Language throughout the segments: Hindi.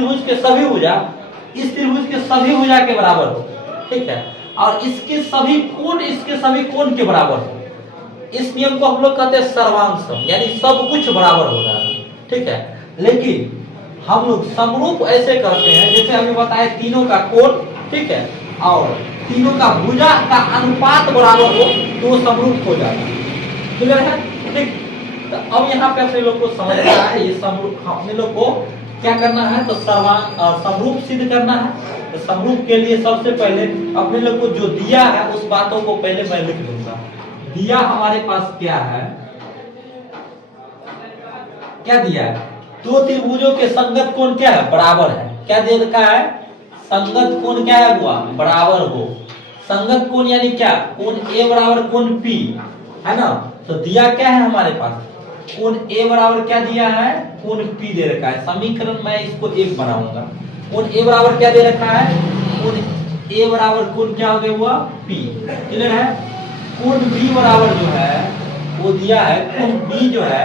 त्रिभुज के सभी भुजा इस त्रिभुज के सभी भुजा के बराबर हो, ठीक है, और इसके सभी कोण के बराबर हो। इस नियम को हम लोग कहते हैं सर्वांग सम, यानी सब कुछ बराबर हो रहा है, ठीक है। लेकिन हम लोग समरूप ऐसे कहते हैं जैसे अभी बताए तीनों का कोण, ठीक है, और तीनों का भुजा का अनुपात बराबर हो तो वो समरूप हो जाता है, क्लियर है, ठीक। तो अब यहाँ पे अपने लोग को समझना है ये समरूप, अपने लोग को क्या करना है तो समरूप सिद्ध करना है। तो समरूप के लिए सबसे पहले अपने लोग को जो दिया है उस बातों को पहले मैं लिख दूंगा। दिया हमारे पास क्या है, क्या दिया है, दो त्रिभुजों के संगत कोण क्या है, बराबर है। क्या दे रखा है, संगत कोण क्या है हुआ, बराबर हो। संगत कोण यानी क्या, कोण ए बराबर कोण पी, है ना। तो दिया क्या है हमारे पास, कोण ए बराबर क्या दिया है, कोण पी दे रखा है। समीकरण मैं इसको एक बनाऊंगा। कोण ए बराबर क्या दे रखा है, कोण ए बराबर कोण क्या हो गया हुआ, पी, क्लियर है। कोण बी बराबर जो है वो दिया है, कोण बी जो है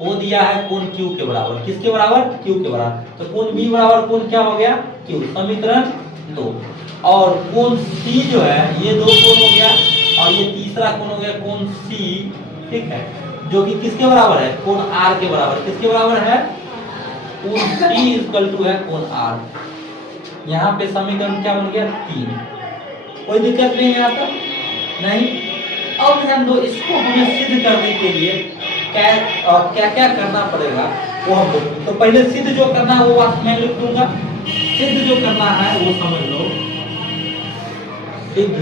वो दिया है कोण क्यू के बराबर। किसके बराबर, क्यू के बराबर। तो कोण बी बराबर कोण क्या हो गया, क्यू, समीकरण 2। और कोण सी जो है ये दो कोण हो गया, और ये तीसरा कोण हो गया कोण सी, ठीक है, जो कि किसके बराबर है, कोण आर के बराबर। किसके बराबर है, कोण सी इक्वल टू है कोण आर। यहाँ पे समीकरण क्या बन गया, 3। कोई दिक्कत नहीं है यहाँ तक, नहीं। अब ध्यान दो, इसको हमें सिद्ध करने के लिए क्या क्या करना पड़ेगा वो हम लोग, तो पहले सिद्ध जो करना है वो बात मैं लिख दूंगा। सिद्ध जो करना है वो समझ लो, सिद्ध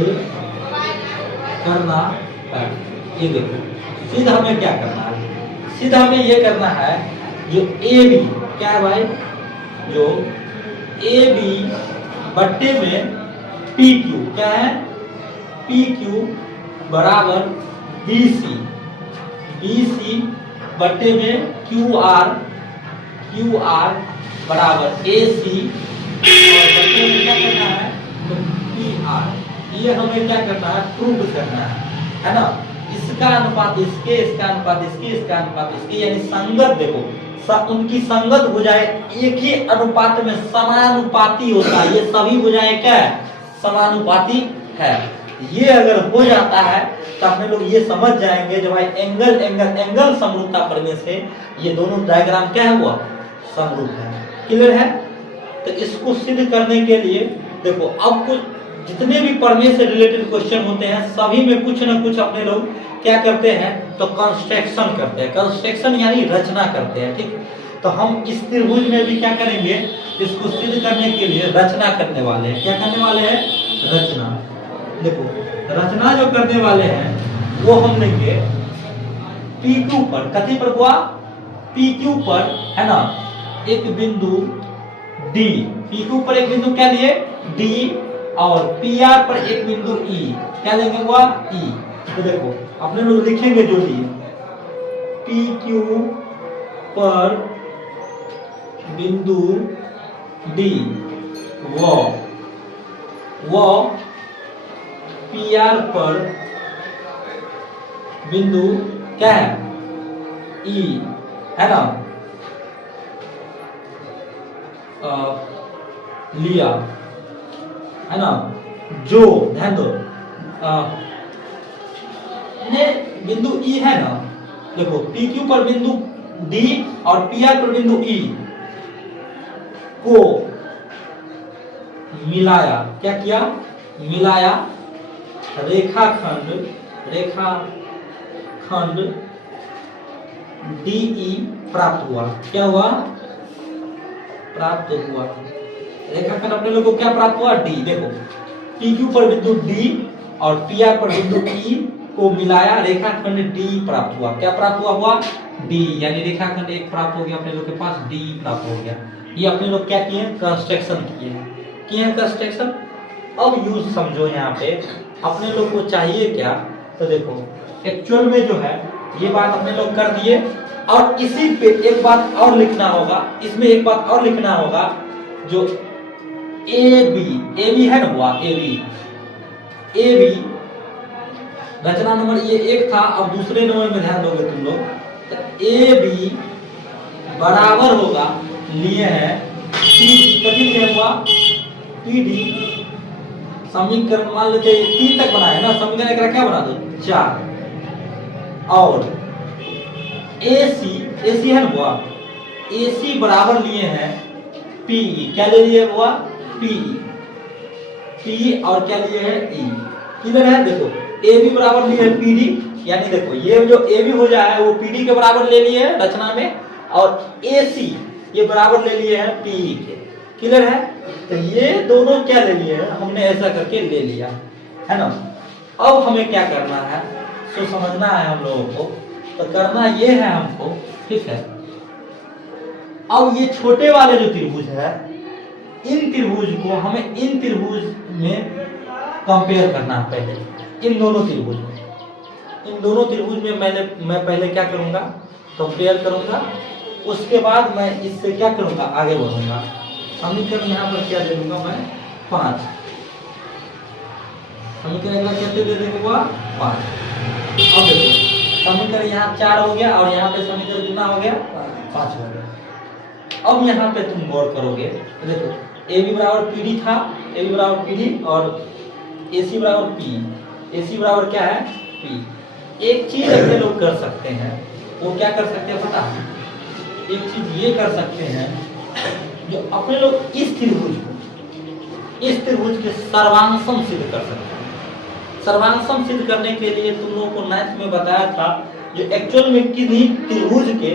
करना है, ये देखो सिद्ध हमें क्या करना है, सिद्ध हमें ये करना है जो ए बी क्या है भाई, जो ए बी बट्टे में पी क्यू क्या है, पी क्यू बराबर बी सी, BC बट्टे में QR बराबर AC, और बट्टे में क्या करना है तो PR। ये हमें क्या करना है, प्रूव करना है ना। इसका अनुपात इसके, इसका अनुपात इसके, इसका अनुपात इसके, यानी संगत। देखो उनकी संगत भुजाएं एक ही अनुपात में समानुपाती होता है। ये सभी भुजाएं क्या है, समानुपाती है। ये अगर हो जाता है तो अपने लोग ये समझ जाएंगे जो भाई एंगल समरूपता पढ़ने से ये दोनों डायग्राम क्या है हुआ, समरूप है, क्लियर है। तो इसको सिद्ध करने के लिए देखो, अब कुछ जितने भी पढ़ने से रिलेटेड क्वेश्चन होते हैं सभी में कुछ ना कुछ अपने लोग क्या करते हैं तो कंस्ट्रक्शन करते हैं। कंस्ट्रक्शन यानी रचना करते हैं, ठीक। तो हम इस त्रिभुज में भी क्या करेंगे, इसको सिद्ध करने के लिए रचना करने वाले हैं। क्या करने वाले हैं, रचना। देखो रचना जो करने वाले हैं वो हम लेंगे PQ पर, कथी पर हुआ, PQ पर, है ना, एक बिंदु D। PQ पर एक बिंदु क्या लिए, D, और PR पर एक बिंदु E। क्या लेंगे हुआ, E। तो देखो अपने लोग लिखेंगे जो दिए, PQ पर बिंदु D वो PR पर बिंदु क्या है, E, है ना, लिया, है ना। जो ध्यान दो बिंदु E है ना, देखो PQ पर बिंदु D और PR पर बिंदु E को मिलाया। क्या किया, मिलाया, रेखाखंड DE प्राप्त हुआ। क्या हुआ, प्राप्त हुआ रेखाखंड अपने लोग को क्या प्राप्त हुआ, D। देखो PQ पर बिंदु D और PR पर बिंदु E को मिलाया, रेखाखंड D प्राप्त हुआ। क्या प्राप्त हुआ D, यानी रेखाखंड एक प्राप्त हो गया अपने लोग के पास, D प्राप्त हो गया। ये अपने लोग क्या किए, कंस्ट्रक्शन किए हैं कंस्ट्रक्शन। अब यूज समझो, यहाँ पे अपने लोग को चाहिए क्या, तो देखो एक्चुअल में जो है ये बात अपने लोग कर दिए, और इसी पे एक बात और लिखना होगा, इसमें एक बात और लिखना होगा, जो AB है ना हुआ, AB रचना नंबर ये एक था। अब दूसरे नंबर में ध्यान दोगे तुम लोग, तो AB बराबर होगा, लिए हैं कभी क्या हुआ PD समीकरण मान लेते 3 तक बनाए ना, समीकरण एक क्या बना दो 4 और AC है ना हुआ AC बराबर लिए हैं PE, क्या ले लिए हुआ PE और क्या लिए है E, किधर है देखो AB बराबर लिए है PD, यानी देखो ये जो AB हो जाए वो PD के बराबर ले लिए है रचना में, और AC ये बराबर ले लिए हैं PE के, क्लियर है। तो ये दोनों क्या ले लिए हैं हमने ऐसा करके ले लिया है ना। अब हमें क्या करना है सो समझना है हम लोगों को, तो करना ये है हमको, ठीक है। अब ये छोटे वाले जो त्रिभुज है इन त्रिभुज को हमें इन त्रिभुज में कंपेयर करना है पहले, इन दोनों त्रिभुज में मैं पहले क्या करूंगा कंपेयर करूंगा, उसके बाद मैं इससे क्या करूंगा आगे बढ़ूंगा। समीकरण यहाँ पर क्या दे दूंगा मैं 5, समीकरण कैसे दे देंगे 5। अब देखो समीकरण यहाँ 4 हो गया और यहाँ पे समीकरण कितना हो गया 5 हो गया। अब यहाँ पे तुम गौर करोगे देखो AB बराबर PD था, AB बराबर PD और AC बराबर P, AC बराबर क्या है P। एक चीज अपने लोग कर सकते हैं, वो क्या कर सकते हैं पता है, एक चीज ये कर सकते हैं जो अपने लोग इस त्रिभुज के सर्वांगसम सिद्ध कर सकते हैं। सर्वांगसम सिद्ध करने के लिए तुम लोगों को 9th में बताया था जो एक्चुअल में किसी त्रिभुज के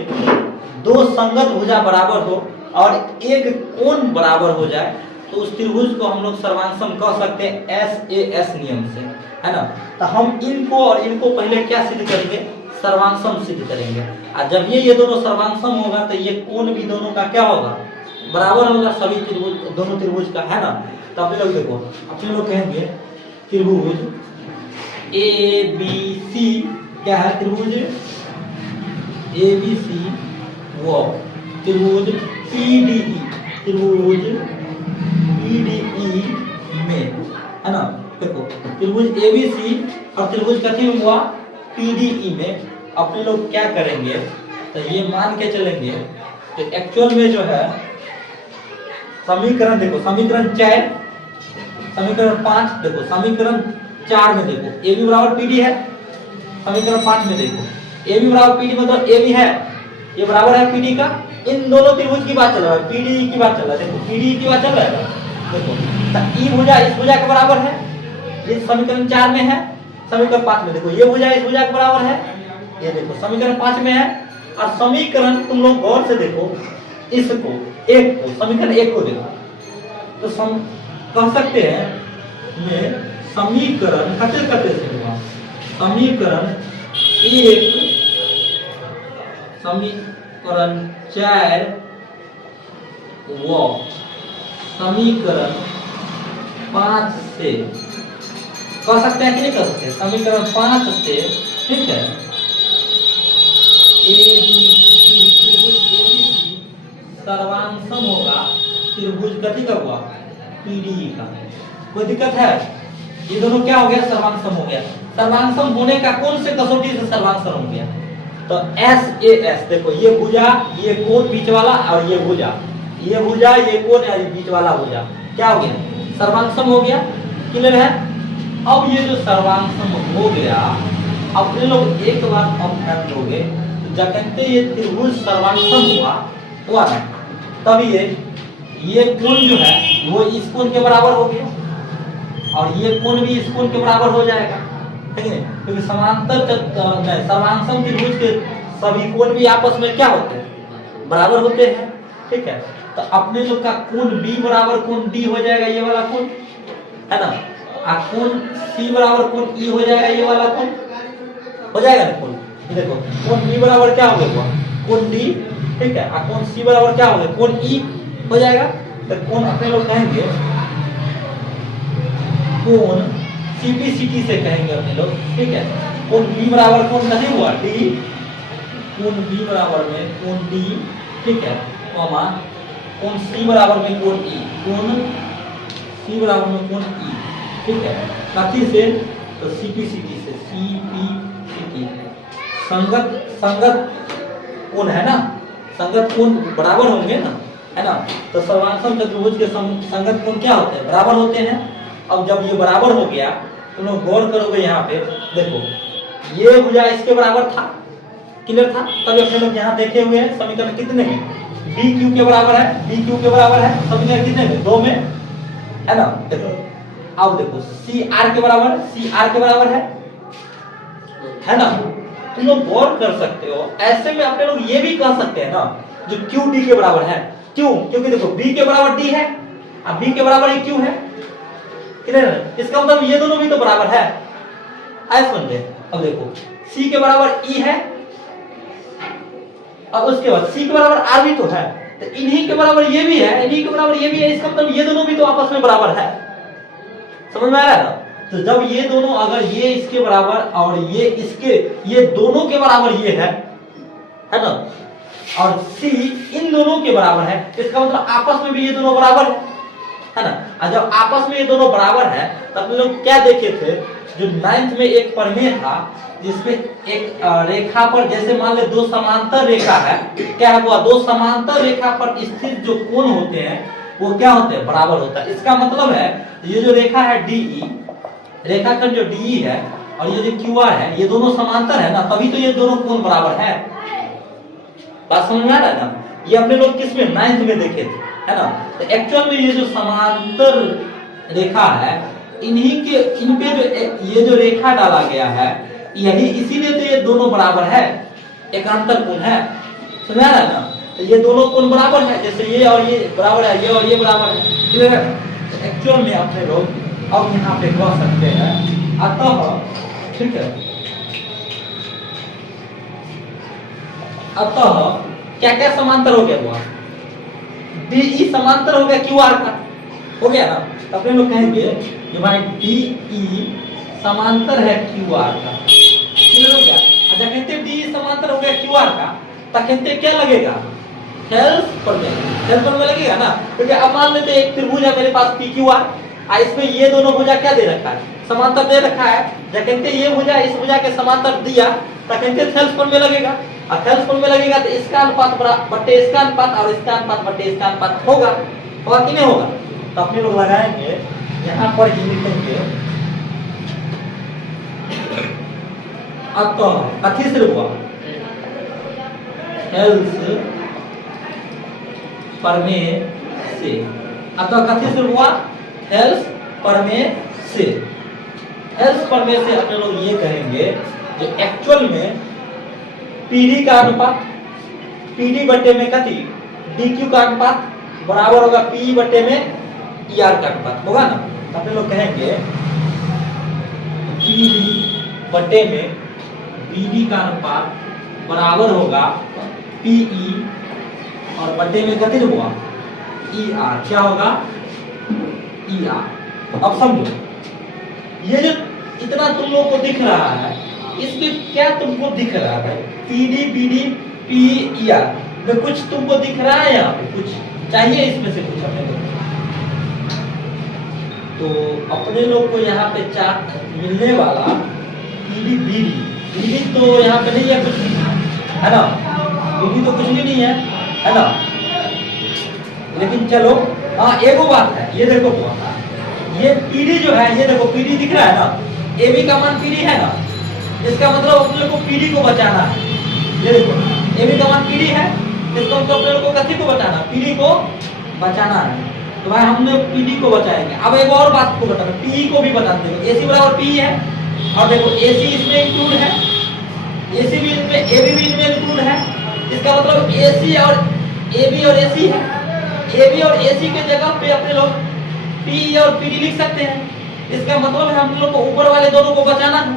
दो संगत भुजा बराबर हो और एक कोण बराबर हो जाए तो उस त्रिभुज को हम लोग सर्वांगसम कह सकते हैं SAS नियम से, है ना। तो हम इनको और इनको पहले क्या सिद्ध करेंगे सर्वांगसम सिद्ध करेंगे, और जब ये दोनों सर्वांगसम होगा तो ये कोण भी दोनों का क्या होगा बराबर होगा, सभी त्रिभुज दोनों त्रिभुज का, है ना। तो अपने लोग देखो अपने लोग कहेंगे त्रिभुज ABC क्या है त्रिभुज ABC वो त्रिभुज PDE में, है ना। देखो त्रिभुज ABC और त्रिभुज कथी में हुआ PDE में, अपने लोग क्या करेंगे तो ये मान के चलेंगे तो एक्चुअल में जो है समीकरण देखो समीकरण 4 समीकरण 5 देखो समीकरण 4 में देखो AB बराबर PD है, समीकरण 5 में देखो AB बराबर PD मतलब AB है ये बराबर है PD का, इन दोनों त्रिभुज की बात चल रहा है PDE की बात चल रहा है, देखो PDE की बात चल रहा है देखो E भुजा इस भुजा के बराबर है, ये समीकरण 4 में है, समीकरण 5 में देखो ये भुजा इस भुजा के बराबर है, ये देखो समीकरण 5 में है। और समीकरण तुम लोग गौर से देखो इसको एक को समीकरण 1 को देखो तो कह सकते हैं ये समीकरण कते से हुआ समीकरण 1 समीकरण 4 व समीकरण 5 से कह सकते हैं कि नहीं कह सकते, समीकरण 5 से, ठीक है। सर्वांगसम होगा त्रिभुज कथी का हुआ PDE का, कोई दिक्कत है, ये दोनों क्या हो गया सर्वांगसम हो गया। सर्वांगसम होने का कौन से कसौटी से सर्वांगसम हो गया तो SAS देखो ये भुजा ये कोण बीच वाला और ये भुजा ये कोण या ये बीच वाला भुजा क्या हो गया सर्वांगसम हो गया, क्लियर है। अब ये जो सर्वांगसम हो गया अपने लोग एक बार अब ध्यान दोगे जब ये त्रिभुज सर्वांगसम हुआ ना तब ये कोण जो है वो इस कोण के बराबर हो गया और ये कोण भी इस कोण के बराबर हो जाएगा, ठीक है। क्योंकि समांतर सर्वांगसम त्रिभुज के सभी कोण भी आपस में क्या होते हैं बराबर होते हैं, ठीक है। तो अपने लोग का कोण B बराबर कोण D हो जाएगा ये वाला कोण, है ना। और कोण C बराबर कोण E हो जाएगा ये वाला कोण हो जाएगा ना कोण, देखो कोण B बराबर क्या हो गया कोण D, ठीक है। और कोण C बराबर क्या हो गया कोण E हो जाएगा। तो कोण अपने लोग कहेंगे कोण CPCT से कहेंगे अपने लोग, ठीक है। कोण B बराबर कोण कथी हुआ D, कोण B बराबर में कोण D, ठीक है, कॉमा कोण C बराबर में कोण E, कोण C बराबर में कोण E, ठीक है। कथी से तो CPCT से, CPCT संगत कोण है ना, संगत कोण बराबर होंगे ना है ना। तो सर्वांशम चतुर्भुज के संगत कोण क्या होते हैं, बराबर होते हैं। अब जब ये बराबर हो गया तुम लोग गौर करोगे यहाँ पे देखो, ये भुजा इसके बराबर था, क्लियर था, तभी अपने लोग यहाँ देखे हुए हैं समीकरण कितने में, बी क्यू के बराबर है, बी क्यू के बराबर है, समीकरण कितने में, 2 में, है ना। देखो अब देखो सी आर के बराबर, सी आर के बराबर है ना। तुम लोग गौर कर सकते हो, ऐसे में अपने लोग ये भी कह सकते हैं ना जो क्यू डी के बराबर है, क्यों, क्योंकि देखो बी के बराबर डी है, अब बी के बराबर ही क्यू है, क्लियर है, इसका मतलब ये दोनों भी तो बराबर है, ऐसे समझे। अब देखो सी के बराबर ई है, अब उसके बाद सी के बराबर आर भी तो है, तो इन्हीं के बराबर ये भी है, इन्हीं के बराबर ये भी है, इसका मतलब ये दोनों भी तो आपस में बराबर है, समझ में आ रहा है ना। तो जब ये दोनों, अगर ये इसके बराबर और ये इसके, ये दोनों के बराबर ये है ना, और सी इन दोनों के बराबर है, इसका मतलब आपस में भी ये दोनों बराबर है ना। और जब आपस में ये दोनों बराबर है तब हम लोग क्या देखे थे, जो 9th में एक प्रमेय था जिसमें एक रेखा पर, जैसे मान ले दो समांतर रेखा है, क्या हुआ, दो समांतर रेखा पर स्थित जो कोण होते हैं वो क्या होते हैं, बराबर होता है। इसका मतलब है ये जो रेखा है डीई, रेखाखंड जो डीई है और ये जो क्यूआर है, ये दोनों समांतर है ना, तभी तो ये दोनों कोण बराबर है। बात समझ में आ रहा है ना। ये अपने लोग किस में, 9th में देखे थे, है ना। तो एक्चुअल में ये जो समांतर रेखा है, इन्हीं के, इन पे जो ये जो रेखा डाला गया है, यही इसीलिए तो ये दोनों बराबर है, एकांतर कोण है, समझ आ रहा है ना। तो ये दोनों कोण बराबर है, जैसे ये और ये बराबर है, ये और ये बराबर है, क्लियर है। तो एक्चुअल में अपने लोग अब यहाँ पे कह सकते हैं, अतः ठीक है, अतः क्या क्या समांतर हो गया, हुआ डीई समांतर हो गया क्यूआर का, हो गया ना। तो अपने लोग कहेंगे कि भाई डीई समांतर है क्यूआर का, क्लियर हो गया। अच्छा कहते डीई समांतर हो गया क्यूआर का, तो कहते क्या लगेगा, हेल्स पर में लगेगा ना, क्योंकि अब मान लेते एक त्रिभुज है मेरे पास पी क्यू आर, इसमें ये दोनों भुजा क्या दे रखा है, समांतर दे रखा है। जब कहते ये भुजा इस भुजा के समांतर दिया तो कहते हेल्स पर में लगेगा, और हेल्स पर में लगेगा तो इसका अनुपात बट्टे इसका अनुपात और इसका अनुपात बट्टे इसका अनुपात होगा, होगा कि नहीं होगा। तो अपने लोग लगाएंगे यहाँ पर ही लिखेंगे, अतः कथी से हुआ, हेल्स परमेय से, अतः कथी से हुआ, हेल्स परमेय से। हेल्स परमेय से अपने लोग ये कहेंगे जो एक्चुअल में पीडी का अनुपात, पीडी बट्टे में कथी, डीक्यू का अनुपात बराबर होगा पी बट्टे में ईआर का अनुपात, होगा ना। तो अपने लोग कहेंगे पीडी बट्टे में बीडी का अनुपात बराबर होगा पीई और बट्टे में कथी हुआ, ई आर, क्या होगा, ई आर। अब समझो ये जो इतना तुम लोग को दिख रहा है, इसमें क्या तुमको दिख रहा है, PD BD P E R में कुछ तुमको दिख रहा है, यहाँ पे कुछ चाहिए इसमें से कुछ अपने लोग, तो अपने लोग को यहाँ पे चार मिलने वाला पीडी बीडी, बीडी तो यहाँ पे नहीं है कुछ, है ना, बीडी तो कुछ भी नहीं है ना। लेकिन चलो हाँ एगो बात है, ये देखो ये पीडी जो है, ये देखो पीडी दिख रहा है ना, ए बी का मान पीडी है ना, इसका मतलब अपने लोग को पीडी को बचाना है। ये देखो ए बी का मान पीडी है, इसका मतलब अपने लोग को कथी को बचाना, पीडी को बचाना है। तो भाई हम लोग पीडी को बचाएंगे। अब एक और बात को बताना, पी को भी बताते हैं, एसी बराबर पी है, और देखो एसी इसमें इंक्लूड है, एसी भी इसमें, एबी भी इसमें इंक्लूड है, इसका मतलब एसी और एबी और एसी है, एबी और एसी के जगह पे अपने लोग पी और पीडी लिख सकते हैं। इसका मतलब है हम लोग को ऊपर वाले दोनों को बचाना है,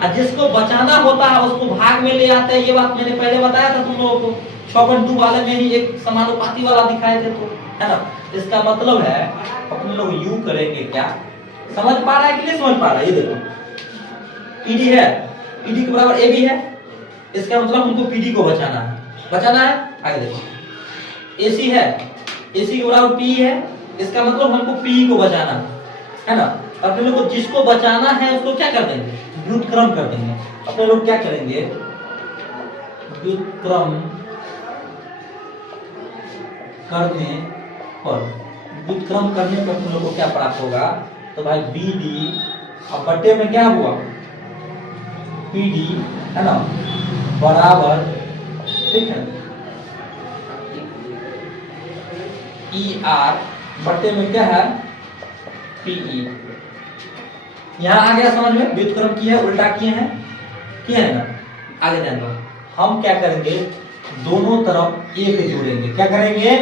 और जिसको बचाना होता है उसको भाग में ले आते हैं। ये बात मैंने पहले बताया था तुम लोगों को, 6.2 वाले में ही एक समानुपाती वाला दिखाए थे, तो है ना। इसका मतलब है अपने लोग यूं करेंगे, क्या समझ पा रहा है कि नहीं समझ पा रहा है। ये देखो पीडी है, पीडी के बराबर एबी है, इसका मतलब हमको पीडी को बचाना है, बचाना है। आगे देखो एसी है, एसी के बराबर पी है, इसका मतलब हमको पी को बचाना है ना। अपने लोग को जिसको बचाना है उसको क्या कर देंगे, व्युत्क्रम कर देंगे। अपने लोग क्या करेंगे, व्युत्क्रम करने पर, व्युत्क्रम करने पर तुम लोग को क्या प्राप्त होगा? तो भाई बी डी अब बट्टे में क्या हुआ? पी डी है ना बराबर, ठीक है, ई आर बट्टे में क्या है? पीई। यहाँ आ गया समझ में? व्युत्क्रम किया, उल्टा किए हैं, किए है ना? आगे ध्यान दो, हम क्या करेंगे? दोनों तरफ एक जोड़ेंगे। क्या करेंगे?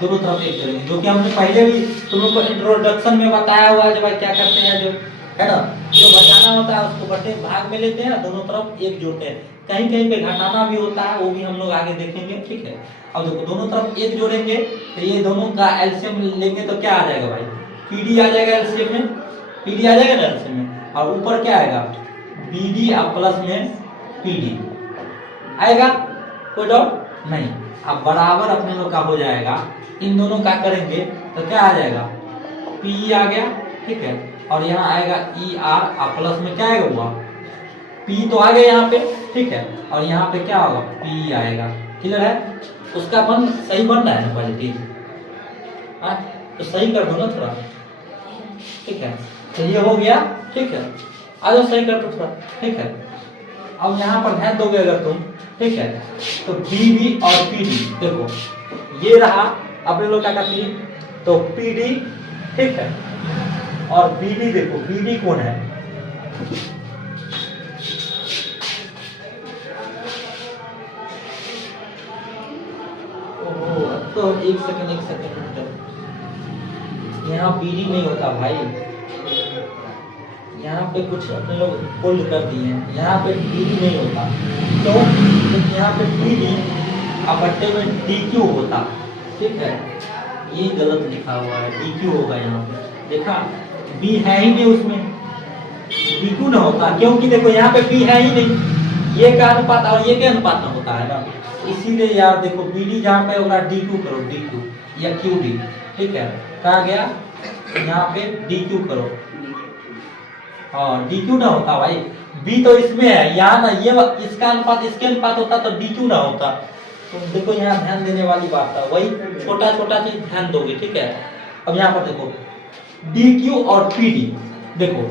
दोनों तरफ एक जोड़ेंगे, जो कि हमने पहले भी तुम लोग को इंट्रोडक्शन में बताया हुआ है। जो भाई क्या करते हैं, जो है ना, जो बचाना होता है उसको बटे भाग में लेते हैं, दोनों तरफ एक जोड़ते हैं। कहीं कहीं पे घटाना भी होता है, वो भी हम लोग आगे देखेंगे, ठीक है। अब देखो दोनों तरफ एक जोड़ेंगे तो ये दोनों का एलसीएम लेंगे तो क्या आ जाएगा भाई? पीडी आ जाएगा एलसीएम में, पीडी आ जाएगा ना एलसीएम में, और ऊपर क्या आएगा? बीडी और प्लस में पीडी आएगा, कोई डाउट नहीं। अब बराबर अपने लोग का हो जाएगा, इन दोनों का करेंगे तो क्या आ जाएगा? पी आ गया, ठीक है, और यहाँ आएगा ई आर और प्लस में क्या आएगा? हुआ पी तो आ गया यहाँ पे, ठीक है, और यहाँ पे क्या होगा? पी आएगा। क्लियर है? उसका बन सही बन रहा है ना पॉजिटिव? हाँ तो सही कर दो ना थोड़ा, ठीक है। तो ये हो गया, ठीक है, आ जाओ सही कर दो थोड़ा, ठीक है। अब यहाँ पर ध्यान दोगे अगर तुम, ठीक है, तो बीडी और पीडी देखो ये रहा अपने लोग क्या करती है, तो पीडी, ठीक है, और बीडी देखो, बीडी कौन है? तो एक सेकंड यहाँ बीडी नहीं होता भाई, यहाँ पे कुछ अपने लोग फोल्ड कर दिए हैं, यहाँ पे बीडी नहीं होता। तो यहाँ पे बीडी और बट्टे में डीक्यू होता, ठीक है, ये गलत लिखा हुआ है, डीक्यू होगा यहाँ पे, देखा बी है ही नहीं उसमें, डीक्यू ना होता, क्योंकि देखो यहाँ पे बी है ही नहीं, ये का अनुपात और ये के अनुपात में होता है ना, इसीलिए यार देखो बीडी जहाँ पे होगा डीक्यू करो, डीक्यू या क्यूडी, ठीक है, कहा गया यहाँ पे डीक्यू करो, हाँ डीक्यू ना होता भाई, बी तो इसमें है, यहाँ ना ये इसका अनुपात इसके अनुपात होता तो डीक्यू ना होता। तो देखो यहाँ ध्यान देने वाली बात है, वही छोटा छोटा चीज ध्यान दोगे, ठीक है। अब यहाँ पर देखो डीक्यू और पीडी, देखो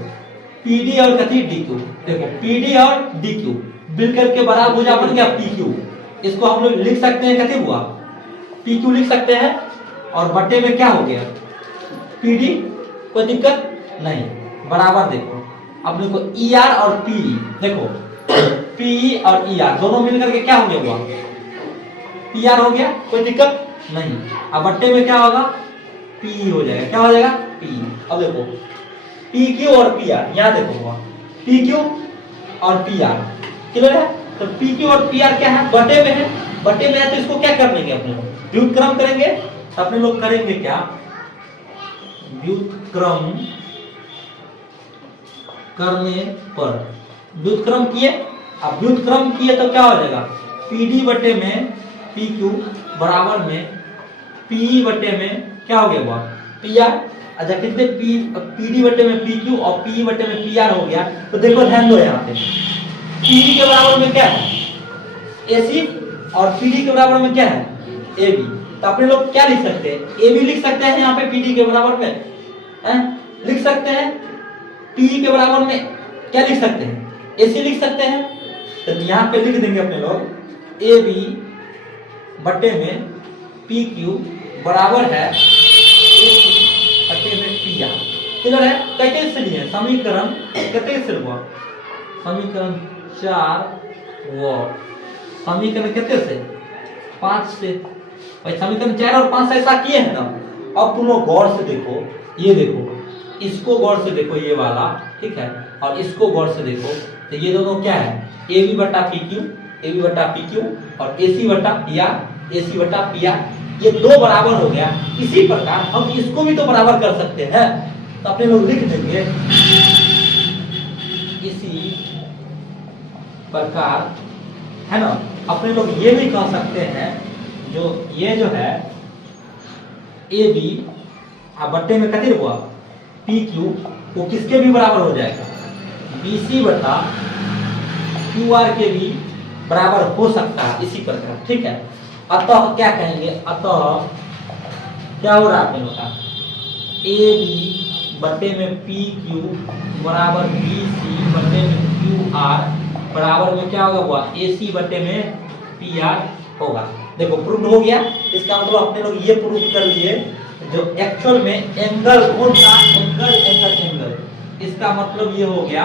पीडी और कथी डीक्यू, देखो पीडी और डीक्यू मिलकर के बराबर भुजा बन गया पीक्यू, इसको हम लोग लिख सकते हैं कथी हुआ? पीक्यू लिख सकते हैं, और बट्टे में क्या हो गया? पीडी, कोई दिक्कत नहीं, बराबर देखो अब देखो ई आर और पीई, देखो पीई और ई आर दोनों मिलकर के क्या हो गया? हुआ पी आर हो गया, कोई दिक्कत नहीं। अब बट्टे में क्या होगा? पी हो जाएगा, क्या हो जाएगा? पी। अब देखो पी क्यू और पी आर, यहाँ देखो हुआ पी क्यू और पी आर, क्लियर है? तो पी क्यू और पी आर क्या है? बटे में है, बटे में है तो इसको क्या कर लेंगे अपने लोग? व्युत्क्रम करेंगे। अपने लोग करेंगे क्या? व्युत्क्रम करने पर, व्युत्क्रम किए, अब व्युत्क्रम किए तो क्या हो जाएगा? पीडी बटे में पी क्यू बराबर में पी बटे में क्या हो गया? P R. अच्छा कितने पीडी बटे में पी क्यू और पी बटे में पी आर हो गया। तो देखो ध्यान दो, यहाँ पे पीडी के बराबर में क्या है? एसी, और पीडी के बराबर में क्या है? एबी। तो अपने लोग क्या लिख सकते हैं? एबी लिख सकते हैं यहाँ पे पीडी के बराबर में, लिख सकते हैं। पी के बराबर में क्या लिख सकते हैं? एसी लिख सकते हैं। तो यहाँ पे लिख देंगे अपने लोग ए बी बटे में पी क्यू बराबर है एसी बटे में पी आर। क्लियर है? कैसे से लिए समीकरण कितने से हुआ? समीकरण 4 वो समीकरण कितने से? 5 से। भाई समीकरण 4 और 5 से ऐसा किए हैं ना। अब तुम लोग गौर से देखो, ये देखो, इसको गौर से देखो, ये वाला, ठीक है, और इसको गौर से देखो। तो ये दोनों क्या है? ए बी बटा पी क्यू, ए बी बटा पी क्यू, और ए सी बटा पी आर, ए सी बटा पी आर, ये दो बराबर हो गया। इसी प्रकार हम इसको भी तो बराबर कर सकते हैं। तो अपने लोग लिख देंगे इसी प्रकार, है ना। अपने लोग ये भी कह सकते हैं, जो ये जो है ए बी बट्टे में कितने हुआ? पी क्यू, वो किसके भी बराबर हो जाएगा? बी सी बटा क्यू आर के भी बराबर हो सकता है इसी प्रकार, ठीक है। अतः क्या कहेंगे? अतः क्या हो रहा है आपने लोग ए बी बटे में पी क्यू बराबर बी सी बटे में क्यू आर बराबर में क्या होगा हुआ ए सी बटे में पी आर होगा। देखो प्रूव हो गया। इसका मतलब अपने लोग ये प्रूव कर लिए जो एक्चुअल में एंगल कौन सा एंगल एंगल इसका मतलब ये हो गया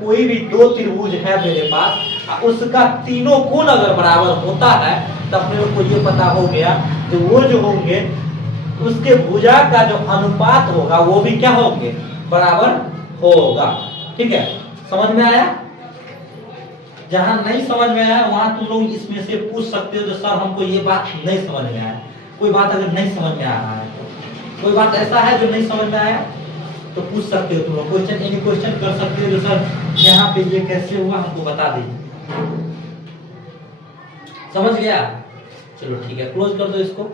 कोई भी दो त्रिभुज है मेरे पास उसका तीनों कोण अगर बराबर होता है तो अपने लोग को ये पता हो गया जो वो जो होंगे उसके भुजा का जो अनुपात होगा वो भी क्या होंगे बराबर होगा। ठीक है, समझ में आया? जहां नहीं समझ में आया वहां तुम लोग इसमें से पूछ सकते हो जो सर हमको ये बात नहीं समझ में आया। कोई बात अगर नहीं समझ में आ रहा है तो कोई बात ऐसा है जो नहीं समझ में आया तो पूछ सकते हो तुम लोग क्वेश्चन एनी क्वेश्चन कर सकते हो जो सर यहाँ पे ये कैसे हुआ हमको बता दीजिए। समझ गया? चलो ठीक है, क्लोज कर दो इसको।